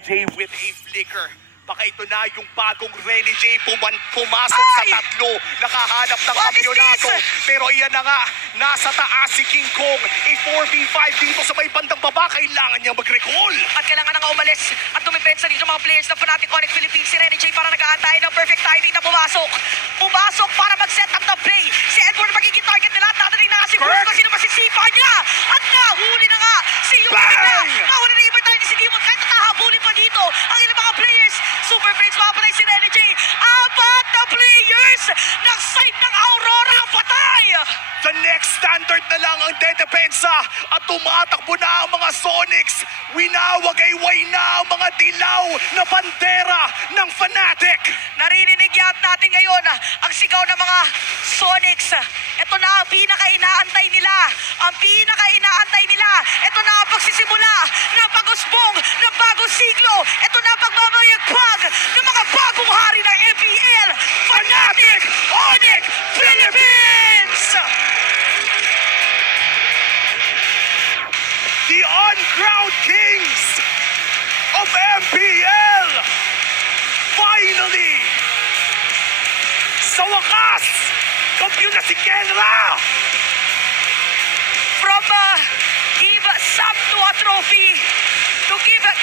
J with a flicker. Baka ito na yung bagong Rene J pumasok sa tatlo. Nakahanap ng kampyonato. Pero iyan na nga, nasa taas si King Kong. A 4v5 dito sa may bandang baba. Kailangan niya mag-recall. At kailangan na nga umalis at dumipensa dito mga players ng Fnatic Connect Philippines. Si Rene J para nag-aantay ng perfect timing na pumasok. Pumasok para mag-set up the play. Si Edward magiging target nila. Tataling na nga si Bruce kasi na masisipa niya. At nahuli na nga si Yukina. Nahuli na immortality si Demon. Kahit natahabulin pa dito ang ilang mga players. Super Fates mapatay si Rene J. Apat na players ng side ng Aurora ang patay. The next standard na lang ang dedepensa at tumatakbo na ang mga Sonics. Winawagayway na ang mga dilaw na bandera ng Fnatic. Naririnig natin ngayon ang sigaw ng mga Sonics. Ito na ang pinaka-inaantay nila. Ang pinaka-inaantay nila. Ito na ang pagsisimula ng pag-usbong ng bagong siglo. Ito na ang pagbabayagpag ng mga bagong hari ng MPL. Fnatic Onyx Philippines! The uncrowned kings of MPL! Finally! Sa wakas! Kampiyon na si Kenra! From give some to a trophy to give